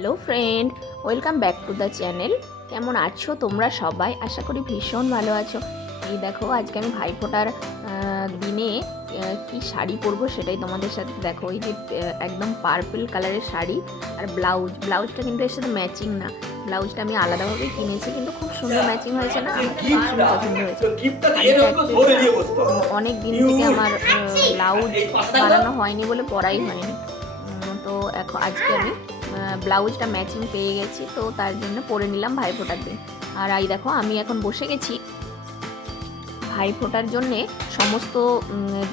Hello friend welcome back to the channel. কেমন আছো তোমরা সবাই? আশা করি ভীষণ ভালো আছো। এই দেখো আজকে আমি ভাইফোঁটার দিনে কি শাড়ি পরবো সেটাই তোমাদের সাথে দেখো। এই যে একদম পার্পল কালারের শাড়ি আর ব্লাউজ ব্লাউজটা কিন্তু এর সাথে ম্যাচিং না। ব্লাউজটা আমি আলাদাভাবে কিনেছি কিন্তু খুব সুন্দর ম্যাচিং হয়েছে না? আমার খুব ভীষণ পছন্দ হয়েছে। অনেক দিন থেকে আমার ব্লাউজ বানানো হয়নি বলে পরাই হয়নি। তো এখন আজকে আমি ব্লাউজটা ম্যাচিং পেয়ে গেছি, তো তার জন্য পরে নিলাম ভাইফোঁটাতে আর এই দেখো, আমি এখন বসে গেছি। ভাইফোঁটার জন্যে সমস্ত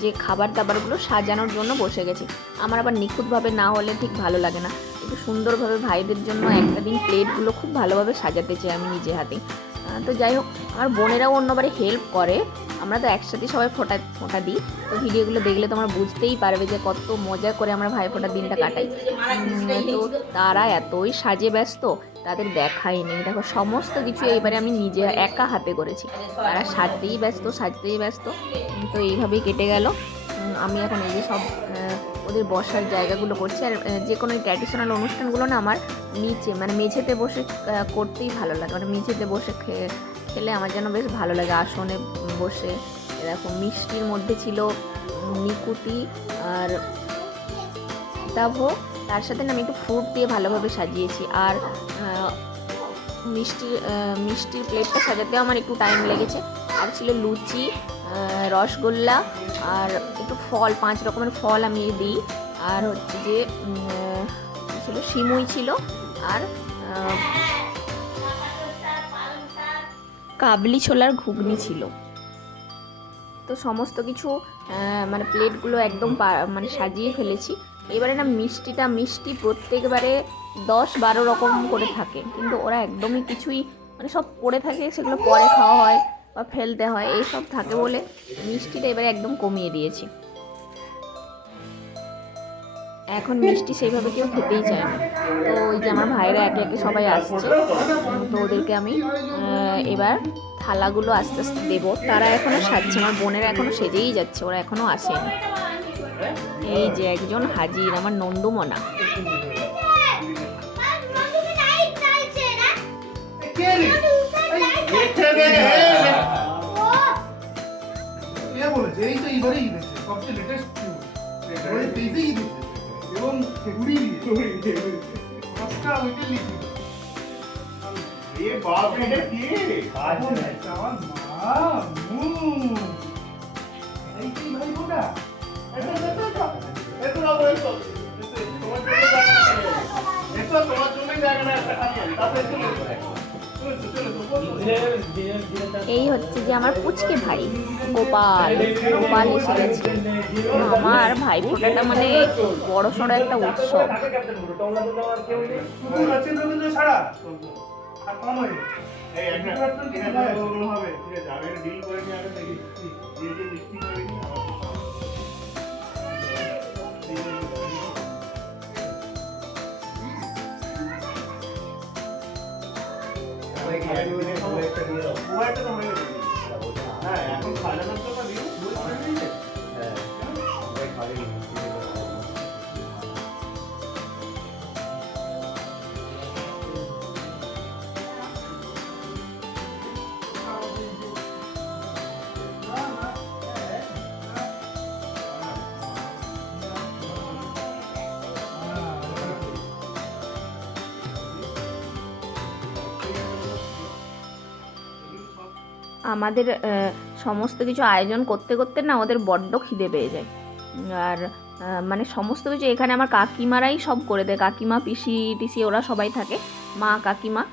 যে খাবার দাবারগুলো সাজানোর জন্য বসে গেছি। আমার আবার নিখুঁতভাবে না হলে ঠিক ভালো লাগে না। একটু সুন্দরভাবে ভাইদের জন্য একটা দিন প্লেটগুলো খুব ভালোভাবে সাজাতে চাই আমি নিজে হাতে। তো যাই হোক আমার বোনেরাও অন্যবারে হেল্প করে। আমরা তো একসাথে সবাই ফোঁটা ফোঁটা দিই। তো ভিডিওগুলো দেখলে তোমরা বুঝতেই পারবে যে কত মজা করে আমরা ভাই ফোঁটার দিনটা কাটাই। তো তারা এতই সাজে ব্যস্ত, তাদের দেখাই নেই। দেখো, সমস্ত কিছু এইবারে আমি নিজে একা হাতে করেছি। তারা সাজতেই ব্যস্ত সাজতেই ব্যস্ত। তো এইভাবেই কেটে গেল। আমি এখন এই যে সব ওদের বসার জায়গাগুলো করছি। আর যে কোনো ট্র্যাডিশনাল অনুষ্ঠানগুলো না আমার নিচে মানে মেঝেতে বসে করতেই ভালো লাগে। মানে মেঝেতে বসে খেলে আমার যেন বেশ ভালো লাগে। আসনে বসে এরকম মিষ্টির মধ্যে ছিল নিকুতি আর সীতাভোগ তার সাথে না আমি একটু ফ্রুট দিয়ে ভালোভাবে সাজিয়েছি। আর মিষ্টি মিষ্টির প্লেটটা সাজাতেও আমার একটু টাইম লেগেছে। আর ছিল লুচি। রসগোল্লা আর একটু ফল, পাঁচ রকমের ফল আমি দিই। আর হচ্ছে যে ছিল? সিমুই ছিল। আর কাবলি ছোলার ঘুগনি ছিল। তো সমস্ত কিছু মানে প্লেটগুলো একদম মানে সাজিয়ে ফেলেছি। এবারে না মিষ্টিটা, মিষ্টি প্রত্যেকবারে দশ বারো রকম করে থাকে। কিন্তু ওরা একদমই কিছুই মানে সব পড়ে থাকে, সেগুলো পরে খাওয়া হয়। বা ফেলতে হয় এই সব থাকে বলে মিষ্টিটা এবারে একদম কমিয়ে দিয়েছি। এখন মিষ্টি সেইভাবে কেউ খেতেই চায় না। তো ওই যে আমার ভাইরা একে একে সবাই আসছে, তো ওদেরকে আমি এবার থালাগুলো আস্তে আস্তে দেবো। তারা এখনও সাজছে, আমার বোনেরা এখনও সেজেই যাচ্ছে, ওরা এখনও আসেনি। এই যে একজন হাজির, আমার নন্দুমনা। কে বলেছে এই তো এইবারে ঈদ এসেছে সবচেয়ে লেটেস্ট নিউজ এবারে তেইশে ঈদ এসেছে এবং কুড়ি পাঁচটা উইকেট লিখি ये बाप रे ये কি আমার মা হুম এই সেই ভাই ফোটা এসো না বলছো তোমার জন্য এসো তোমার জন্য জায়গা একটা খালি আছে তাতে চলে চলো চলো চলো এই হচ্ছে যে আমার পুচকে ভাই গোপাল গোপাল এসে গেছে আমার ভাই ফোটাটা মানে বড় সড়ো একটা উৎসব হয়ে এই একটা হবে ঠিক আছে আগে ডিল করে নিয়ে আগে দেখি আমাদের সমস্ত কিছু আয়োজন করতে করতে না ওদের বড্ড খিদে পেয়ে যায়। আর মানে সমস্ত কিছু এখানে আমার কাকিমারাই সব করে দেয়। কাকিমা, পিসি, টিসি ওরা সবাই থাকে। মা, কাকিমা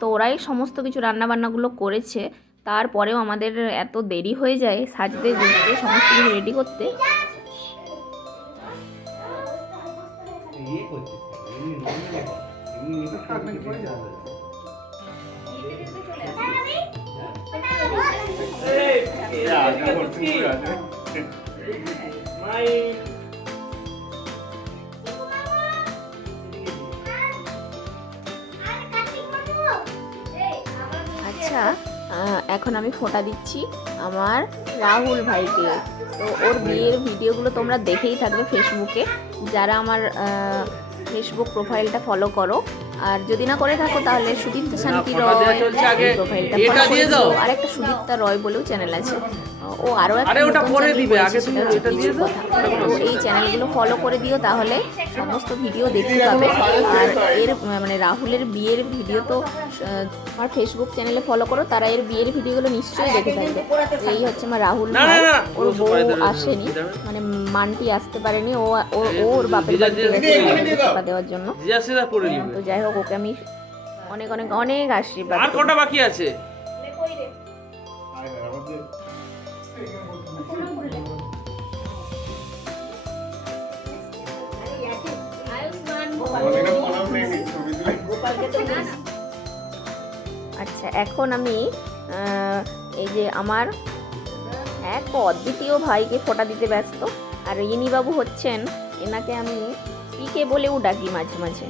তো ওরাই সমস্ত কিছু রান্নাবান্নাগুলো করেছে। তারপরেও আমাদের এত দেরি হয়ে যায় সাজতে, গুজতে, সমস্ত কিছু রেডি করতে। আচ্ছা এখন আমি ফোঁটা দিচ্ছি আমার রাহুল ভাইকে। তো ওর বিয়ের ভিডিওগুলো তোমরা দেখেই থাকবে ফেসবুকে। যারা আমার ফেসবুক প্রোফাইলটা ফলো করো আর যদি না করে থাকো তাহলে সুদীপ্তা শান্তি রয়। প্রোফাইলটা ফলো করে দিও। আর একটা সুদীপ্তা রয় বলেও চ্যানেল আছে ও আরও একটা আরে ওটা পরে দিবে, আগে তুমি এটা দিয়ে দাও। তো এই চ্যানেলগুলো ফলো করে দিও তাহলে সমস্ত ভিডিও দেখতে পাবে। আর এর মানে রাহুলের বিয়ের ভিডিও তো আমার ফেসবুক চ্যানেলে ফলো করো তারা এর বিয়ের ভিডিওগুলো নিশ্চয়ই দেখে থাকবে। এই হচ্ছে আমার রাহুল না, না, না, ওর বউ আসেনি। মানে মানটি আসতে পারেনি। ও ও ও ওর বাপের বাড়িতে দেওয়ার জন্য। তো যাই হোক ওকে আমি অনেক অনেক অনেক আশীর্বাদ আর। কটা বাকি আছে? আচ্ছা এখন আমি এই যে আমার এক অদ্বিতীয় ভাইকে ফোটা দিতে ব্যস্ত, আর ইনিবাবু হচ্ছেন এনাকে আমি পিকে বলেও ডাকি মাঝে মাঝে।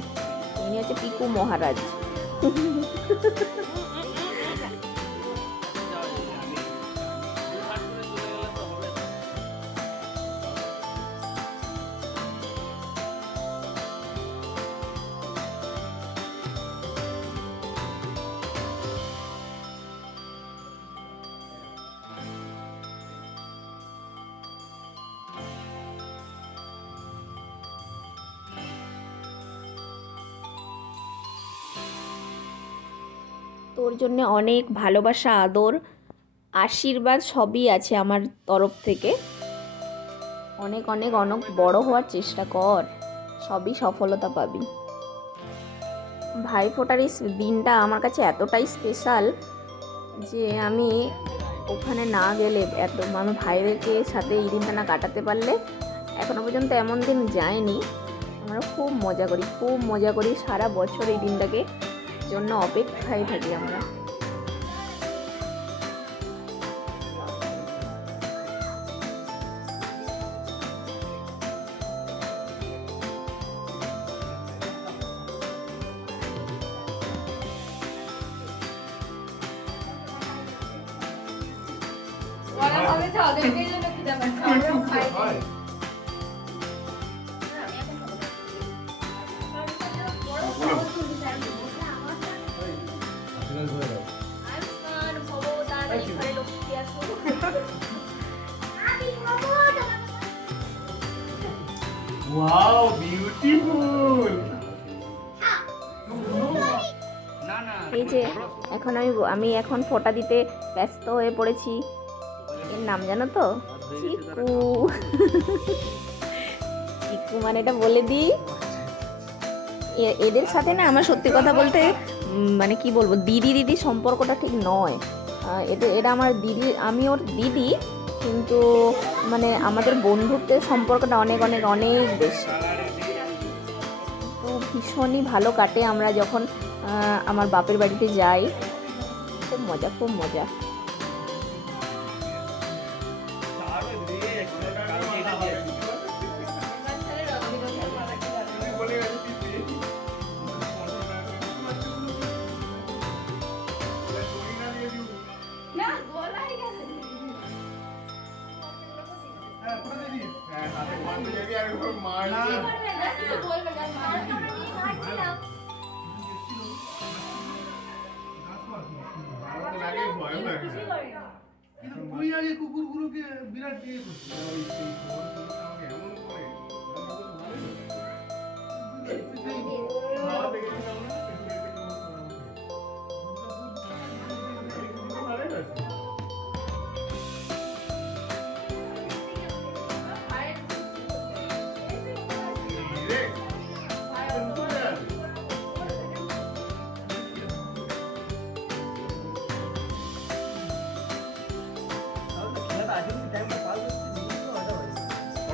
ইনি হচ্ছে পিকু মহারাজ। তোর জন্য অনেক ভালোবাসা, আদর, আশীর্বাদ সবই আছে আমার তরফ থেকে। অনেক অনেক অনেক বড় হওয়ার চেষ্টা কর, সবই সফলতা পাবি। ভাই ফোটার এই দিনটা আমার কাছে এতটাই স্পেশাল যে আমি ওখানে না গেলে, এত আমি ভাইদেরকে সাথে এই দিনটা না কাটাতে পারলে এখনও পর্যন্ত এমন দিন যায়নি। আমরা খুব মজা করি, খুব মজা করি সারা বছর এই দিনটাকে। জন্য অপেক্ষায় থাকি আমরা ওরা ভাবে যে ওদেরকে জন্য খিদে পাচ্ছে আমরাও খাই ওয়াও এই যে, এখন আমি আমি এখন ফোঁটা দিতে ব্যস্ত হয়ে পড়েছি। এর নাম জানো তো? চিকু। চিকু মানে এটা বলে দিই। এদের সাথে না আমার সত্যি কথা বলতে মানে কি বলব, দিদি দিদি সম্পর্কটা ঠিক নয়। এদের এরা আমার দিদি, আমি ওর দিদি, কিন্তু মানে আমাদের বন্ধুত্বের সম্পর্কটা অনেক অনেক অনেক বেশি। তো ভীষণই ভালো কাটে আমরা যখন আমার বাপের বাড়িতে যাই। খুব মজা খুব মজা। না ভয় লাগে কিছুই করে না কিন্তু তুই আগে কুকুরগুলোকে বিরাট ইয়ে করছিস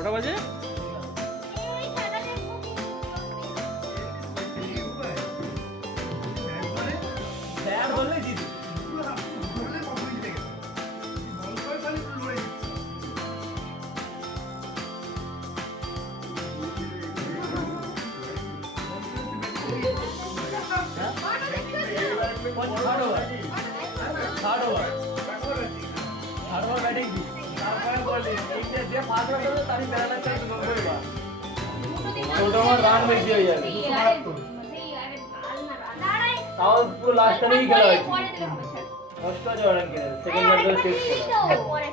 কটা বাজে এই উপায় একবারে পুরো হাত ধরলে কতই জিতে গেছে বল করে খালি পুরো লড়ে দিচ্ছে ছোট আমার রান বেশি হয়ে যাবে তাও পুরো লাস্টটা নিয়েই খেলা হয়েছে কষ্ট আছে অনেক খেলে সেকেন্ড ম্যাচ ধরে শেষ করা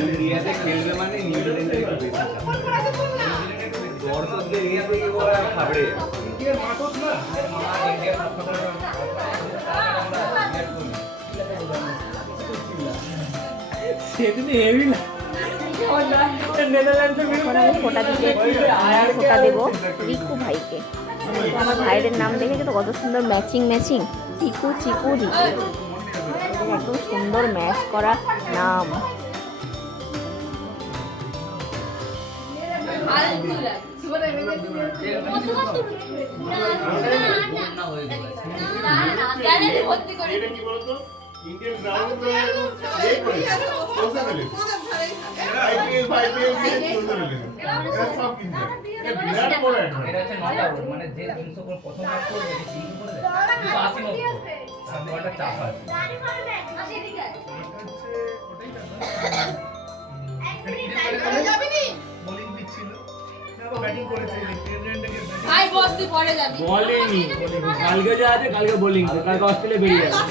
ইন্ডিয়াতে খেলবে মানে নিউজিল্যান্ডের এখন আমি ফোটা দিতে দেবো রিকু ভাইকে। আমার ভাইয়ের নাম দেখেছ তো কত সুন্দর ম্যাচিং ম্যাচিং টিকু চিকু রিকু একদম সুন্দর ম্যাচ করা নাম মানে যে তিনশো করে প্রথম তিনশো করে চাপ আছে। পরে যাবি। বলিংই কালকে যা আছে কালকে বোলিং কালকে অস্ট্রেলিয়া বেরিয়ে যাবে।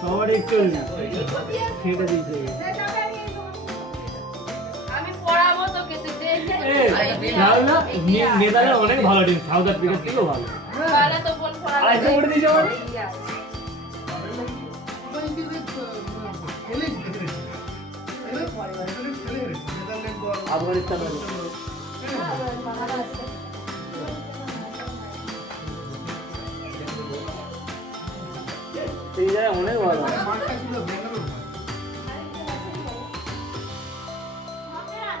সবার একটু সেটা নেদারল্যান্ড অনেক ভালো টিম সাউথ আফ্রিকার থেকেও ভালো। পড়াবো আড়াইশো করে দিয়েছে বল আফগানিস্তান অনেক ভালো।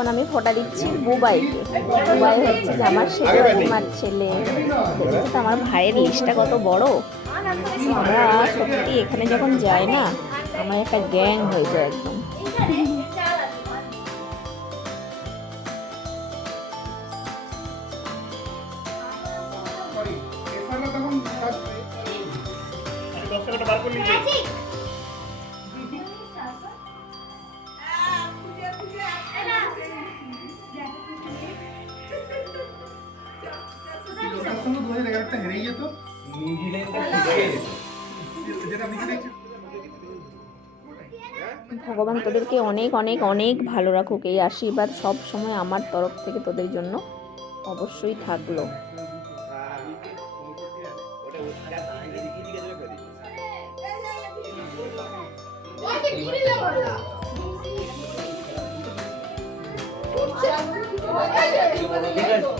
এখন আমি ফোটা দিচ্ছি বুবাইকে। বুবাই হচ্ছে যে আমার ছেলে আমার ছেলে। তো আমার ভাইয়ের লিস্টটা কত বড়? আমরা সত্যি এখানে যখন যাই না, আমার একটা গ্যাং হয়ে যায় একদম। সঙ্গে দু হাজার এগারোটা হেরেই যেত। ভগবান তোদেরকে অনেক অনেক অনেক ভালো রাখুক। এই আশীর্বাদ সব সময় আমার তরফ থেকে তোদের জন্য অবশ্যই থাকল। ঠিক আছে।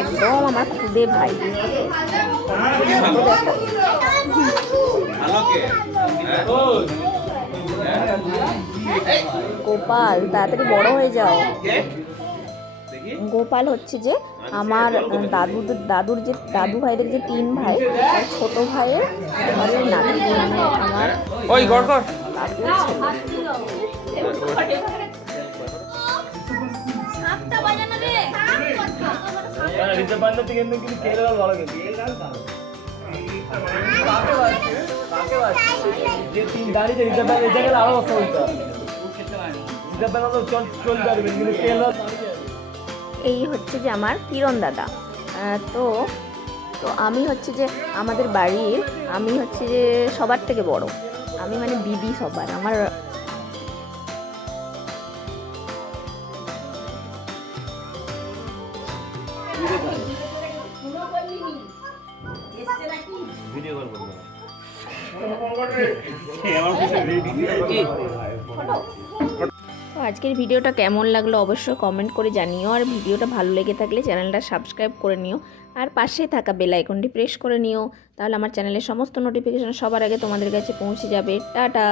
একদম আমার খুদে ভাই। গোপাল তাড়াতাড়ি বড় হয়ে যাও। গোপাল হচ্ছে যে আমার দাদু দাদুর যে দাদু ভাইদের যে তিন ভাই ছোট ভাইয়ের ঘরের নাতি মানে আমার ওই গড় গড় দাদুর ছেলে সাতটা বাজানো রে রিজার্ভ বান্ধব থেকে কিন্তু খেলে ভালো খেলছে কাকে বাজছে কাকে বাজছে যে তিন গাড়িতে রিজার্ভ ব্যাংক এসে গেলে আরও অবস্থা হইতে রিজার্ভ চল চলতে কিন্তু এই হচ্ছে যে আমার কিরণ দাদা। তো তো আমি হচ্ছে যে আমাদের বাড়ির আমি হচ্ছে যে সবার থেকে বড়। আমি মানে দিদি সবার আমার ভিডিও আজকের ভিডিওটা কেমন লাগল অবশ্যই কমেন্ট করে জানিও। আর ভিডিওটা ভালো লেগে থাকলে চ্যানেলটা সাবস্ক্রাইব করে নিও। আর পাশে থাকা বেল আইকনটি প্রেস করে নিও। তাহলে আমার চ্যানেলের সমস্ত নোটিফিকেশান সবার আগে তোমাদের কাছে পৌঁছে যাবে। টাটা!